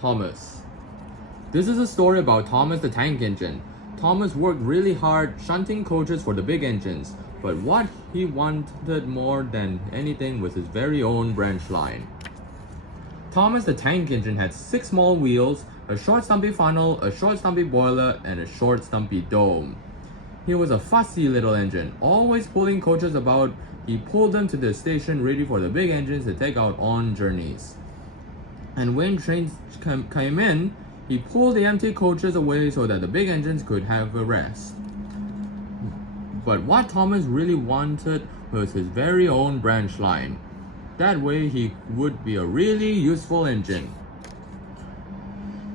Thomas. This is a story about Thomas the Tank Engine. Thomas worked really hard shunting coaches for the big engines, but what he wanted more than anything was his very own branch line. Thomas the Tank Engine had 6 small wheels, a short stumpy funnel, a short stumpy boiler, and a short stumpy dome. He was a fussy little engine, always pulling coaches about. He pulled them to the station ready for the big engines to take out on journeys. And when trains came in, he pulled the empty coaches away so that the big engines could have a rest. But what Thomas really wanted was his very own branch line. That way he would be a really useful engine.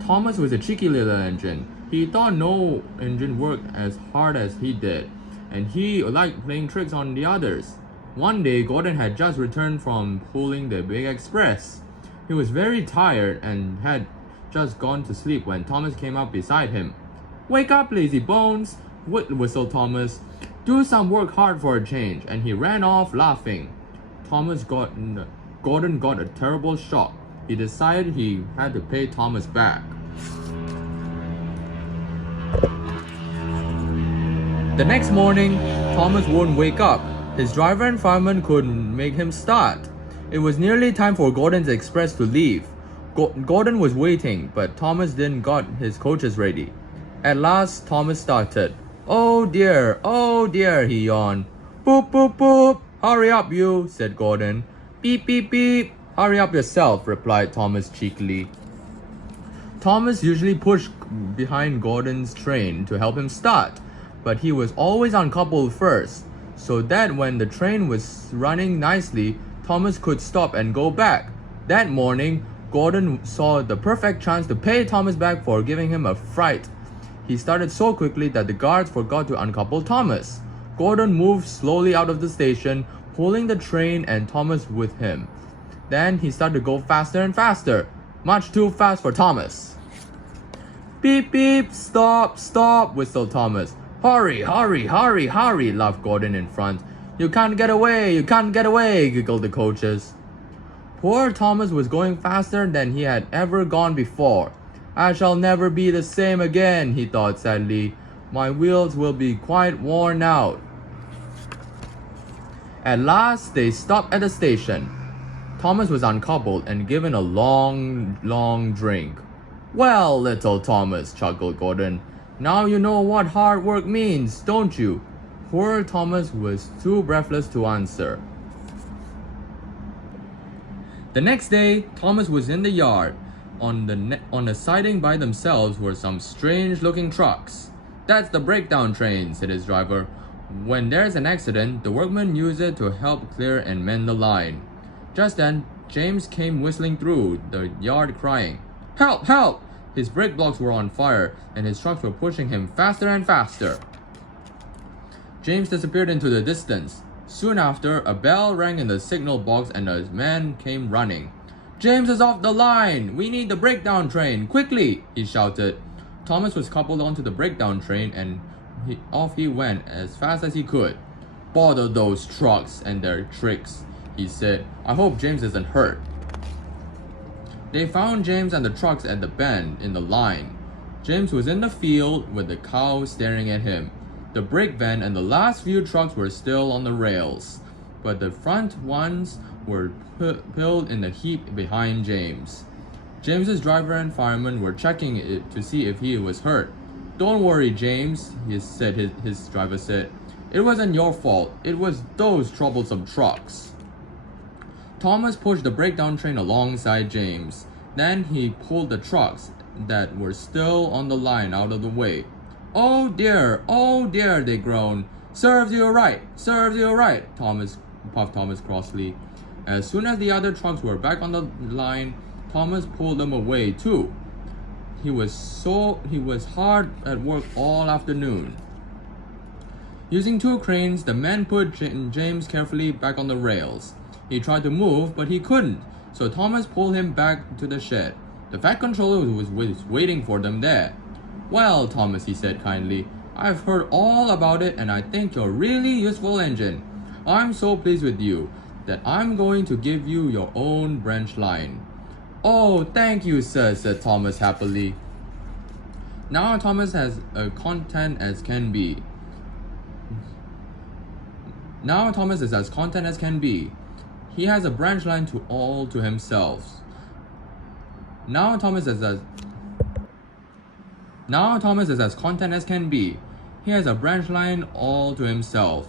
Thomas was a cheeky little engine. He thought no engine worked as hard as he did, and he liked playing tricks on the others. One day, Gordon had just returned from pulling the big express. He was very tired and had just gone to sleep when Thomas came up beside him. "Wake up, lazy bones," whistled Thomas. "Do some work hard for a change," and he ran off laughing. Gordon got a terrible shock. He decided he had to pay Thomas back. The next morning, Thomas wouldn't wake up. His driver and fireman couldn't make him start. It was nearly time for Gordon's express to leave. Gordon was waiting, but Thomas didn't got his coaches ready. At last, Thomas started. Oh dear, he yawned. "Boop, boop, boop. Hurry up, you," said Gordon. "Beep, beep, beep. Hurry up yourself," replied Thomas cheekily. Thomas usually pushed behind Gordon's train to help him start, but he was always uncoupled first, so that when the train was running nicely, Thomas could stop and go back. That morning, Gordon saw the perfect chance to pay Thomas back for giving him a fright. He started so quickly that the guards forgot to uncouple Thomas. Gordon moved slowly out of the station, pulling the train and Thomas with him. Then he started to go faster and faster, much too fast for Thomas. "Beep, beep, stop, stop," whistled Thomas. "Hurry, hurry, hurry, hurry," laughed Gordon in front. You can't get away, giggled the coaches. Poor Thomas was going faster than he had ever gone before. "I shall never be the same again," he thought sadly. "My wheels will be quite worn out." At last, they stopped at the station. Thomas was uncoupled and given a long drink. "Well, little Thomas," chuckled Gordon, "now you know what hard work means, don't you?" Poor Thomas was too breathless to answer. The next day, Thomas was in the yard. On the siding by themselves were some strange-looking trucks. "That's the breakdown train," said his driver. "When there's an accident, the workmen use it to help clear and mend the line." Just then, James came whistling through the yard crying, "Help! Help!" His brake blocks were on fire, and his trucks were pushing him faster and faster. James disappeared into the distance. Soon after, a bell rang in the signal box and a man came running. "James is off the line! We need the breakdown train! Quickly!" he shouted. Thomas was coupled onto the breakdown train and off he went as fast as he could. "Bother those trucks and their tricks," he said. "I hope James isn't hurt." They found James and the trucks at the bend in the line. James was in the field with the cow staring at him. The brake van and the last few trucks were still on the rails, but the front ones were piled in a heap behind James. James's driver and fireman were checking it to see if he was hurt. "Don't worry, James," his driver said. "It wasn't your fault. It was those troublesome trucks." Thomas pushed the breakdown train alongside James. Then he pulled the trucks that were still on the line out of the way. Oh dear, they groaned. Serves you right, Thomas puffed Thomas crossly. As soon as the other trucks were back on the line, Thomas pulled them away too. He was hard at work all afternoon. Using 2 cranes, the men put James carefully back on the rails. He tried to move, but he couldn't, so Thomas pulled him back to the shed. The Fat Controller was waiting for them there. "Well, Thomas," he said kindly, "I've heard all about it and I think you're a really useful engine. I'm so pleased with you that I'm going to give you your own branch line." Oh, thank you, sir, said Thomas happily. Now Thomas has a content as can be. Now Thomas is as content as can be. He has a branch line to all to himself. Now Thomas is as content as can be. He has a branch line all to himself,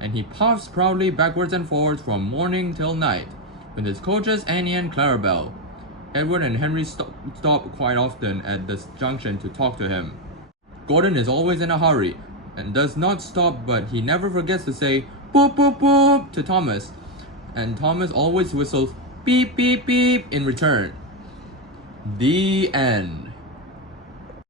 and he puffs proudly backwards and forwards from morning till night, with his coaches Annie and Clarabelle. Edward and Henry stop quite often at this junction to talk to him. Gordon is always in a hurry, and does not stop, but he never forgets to say boop boop boop to Thomas, and Thomas always whistles beep beep beep in return. The end.